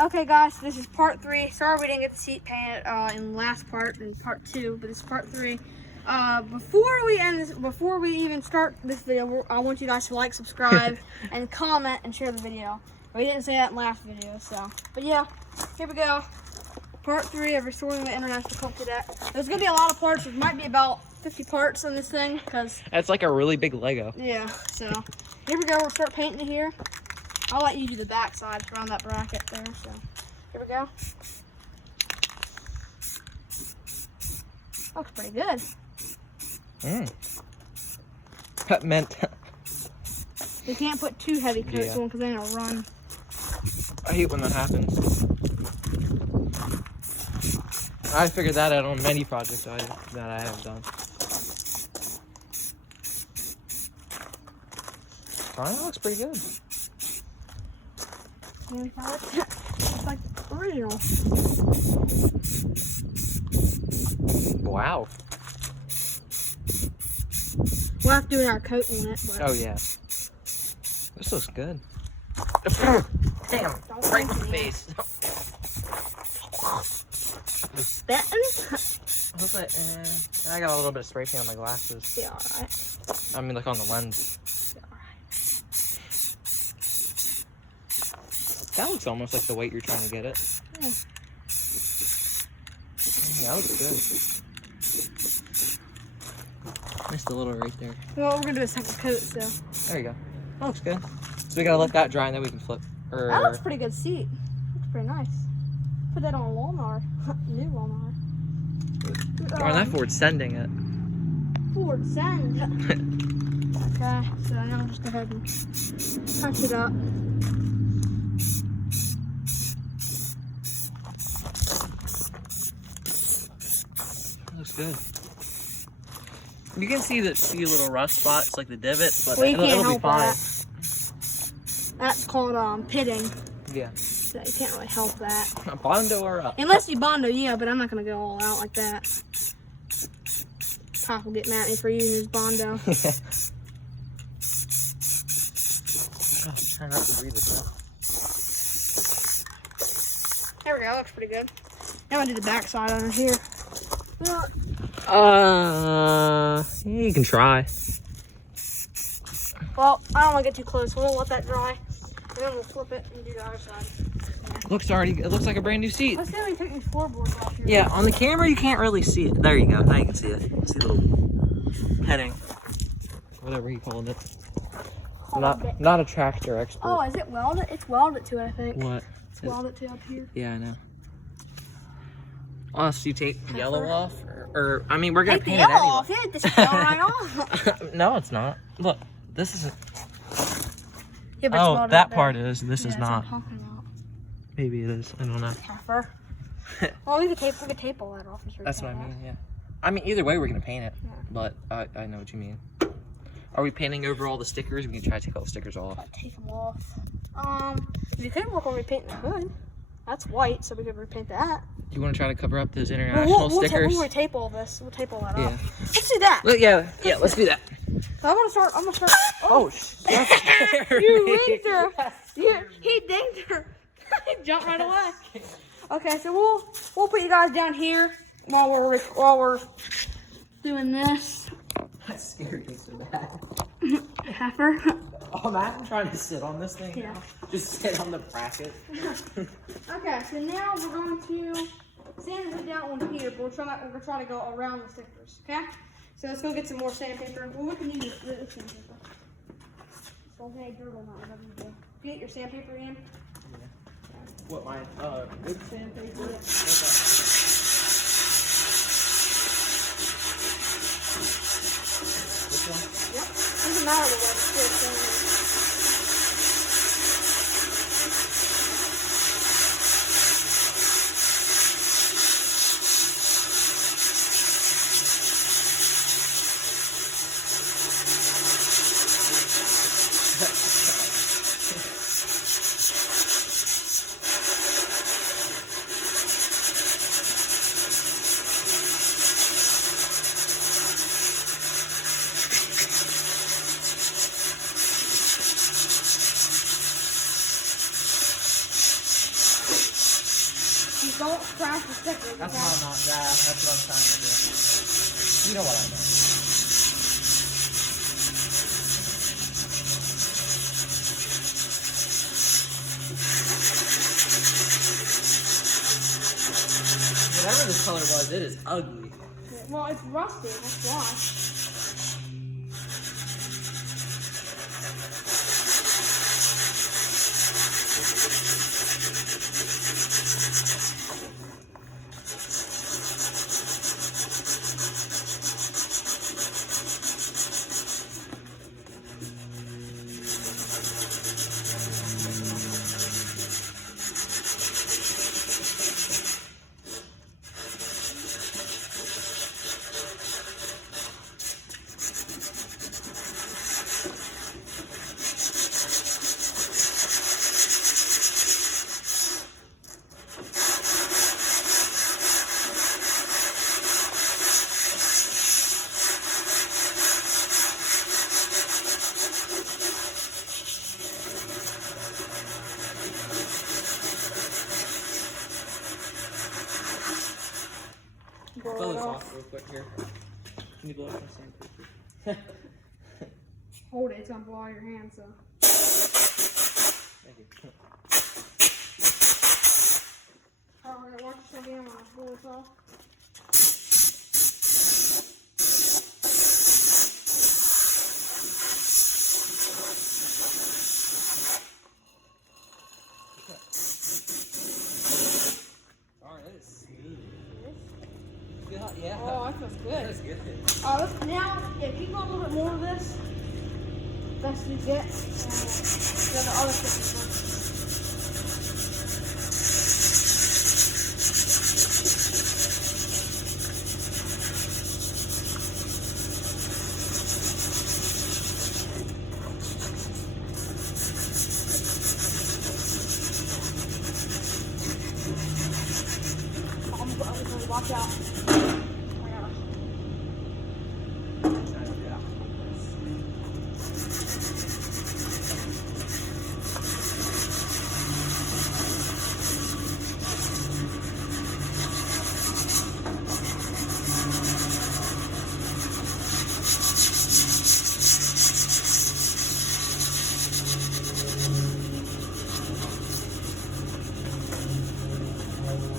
Okay, guys, this is part 3. Sorry we didn't get the seat painted in last part, in part 2, but this is part 3. Before we even start this video, I want you guys to like, subscribe, and comment and share the video. We didn't say that in last video, so. But yeah, here we go. Part 3 of restoring the International Cadet. There's gonna be a lot of parts. There might be about 50 parts on this thing, because that's like a really big Lego. Yeah. So here we go. We'll start painting it here. I'll let you do the back side around that bracket there. So here we go. Looks pretty good. That meant You can't put too heavy coats on because then it'll run. I hate when that happens. I figured that out on many projects that I have done. That looks pretty good. It's like original. Wow. We'll have to do our coat on it. But Oh yeah. This looks good. Damn! Right in the face. I was like, I got a little bit of spray paint on my glasses. Yeah, alright. I mean, like on the lens. Yeah, alright. That looks almost like the weight you're trying to get it. Yeah. Yeah, that looks good. Missed a little right there. Well, we're gonna do a second coat, so. There you go. That looks good. So we gotta let that dry and then we can flip. That looks pretty good seat. Looks pretty nice. Put that on a lawnmower. New lawnmower. Darn, that Ford's sending it. Ford send. Okay, so now I'll just go ahead and touch it up. That looks good. You can see the few little rust spots, like the divots, but well, you can't it'll be help fine. that. That's called pitting. Yeah. So you can't really help that. Bondo or up? Unless you Bondo, yeah, but I'm not gonna go all out like that. Pop will get mad at me for using his Bondo. Try not to breathe this out. There we go, looks pretty good. Now I'm gonna do the back side on it here. You can try. Well, I don't want to get too close. We'll let that dry, and then we'll flip it and do the other side. It looks like a brand new seat. Let's go and take these floorboards off here. Yeah, on the camera you can't really see it. There you go. Now you can see it. See the little heading, whatever he called it. Not a tractor expert. Oh, is it welded? It's welded to it, I think. What? It's welded to up here. Yeah, I know. Unless you take the yellow off, or I mean, we're gonna paint it anyway. Off. Yeah, this fell right off. No, it's not. Look, this isn't. Yeah, but Oh, that part is. This is that's not. what I'm talking about. Maybe it is. I don't know. Heifer. Well, we could tape all that off. And That's what I mean. Yeah. I mean, either way, we're gonna paint it. Yeah. But I know what you mean. Are we painting over all the stickers? We can try to take all the stickers off. Take them off. You could work on repainting the hood. That's white, so we could repaint that. Do you want to try to cover up those international stickers? We'll tape all this. We'll tape all that Yeah. off. Let's do that. Yeah, let's do that. So I'm gonna start. Oh, You linked her. He dinged her. He jumped right away. Okay, so we'll put you guys down here while we're doing this. That scared me so bad. Heifer. Oh, imagine trying to sit on this thing. Yeah. Now. Just sit on the bracket. Okay, so now we're going to sand it down on here, but we're gonna try to go around the stickers. Okay. So let's go get some more sandpaper. Well, we can use this sandpaper. Don't have dirt on that. Whatever you do. Do you get your sandpaper again? Yeah. What, my good sandpaper? Yeah. This one? Yep. Doesn't matter what it's don't scratch the sticker. That's not that. That's what I'm trying to do. You know what I meant. Whatever this color was, it is ugly. Well, it's rusty. That's why. Blow this off real quick here. Can you blow it from the same quickly? Hold it, it's gonna blow out your hand, so. Thank you. Alright, watch yourself again when I blow this off. Alright, that is smooth. Yeah. Oh, that feels good. That's good. Now, yeah, keep on a little bit more of this. Best we get. And the other stickers. Watch out.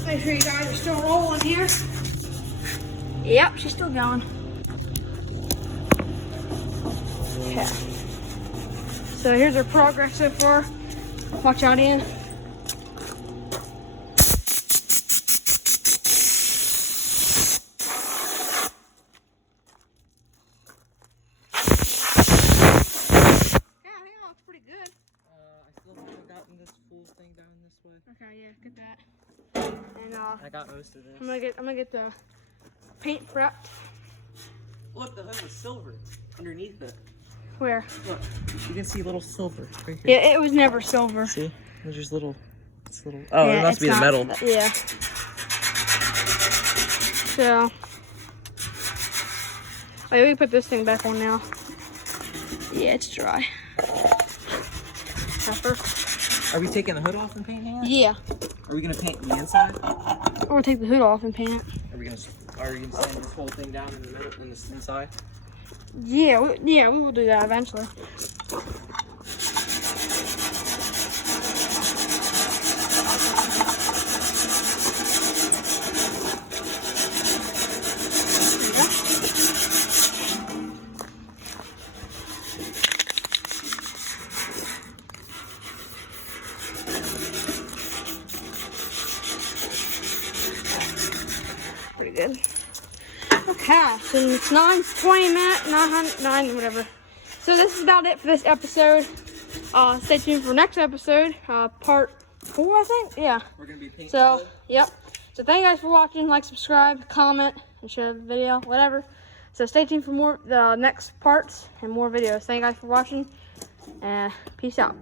Make sure you guys are still rolling here. Yep, she's still going. Okay. So here's our progress so far. Watch out, Ian. Pretty good. I still haven't gotten this full thing down this way. Okay, yeah, get that. And I got most of this. I'm gonna get the paint prepped. Look, the hood was silver underneath it. Where? Look, you can see little silver right here. Yeah, it was never silver. See? There's just little, it's little. Oh, yeah, it must be the metal. Yeah. So, wait, we can put this thing back on now. Yeah, it's dry. Pepper. Are we taking the hood off and painting it? Yeah. Are we gonna paint the inside? Or take the hood off and paint it. Are you gonna sand this whole thing down in the middle, in this inside? Yeah, we will do that eventually. Pretty good. Okay, so it's 9:20 minutes, 9 whatever. So this is about it for this episode. Stay tuned for next episode, part 4, I think. Yeah. We're gonna be painting. So, yep. So thank you guys for watching. Like, subscribe, comment, and share the video, whatever. So stay tuned for more the next parts and more videos. Thank you guys for watching, and peace out.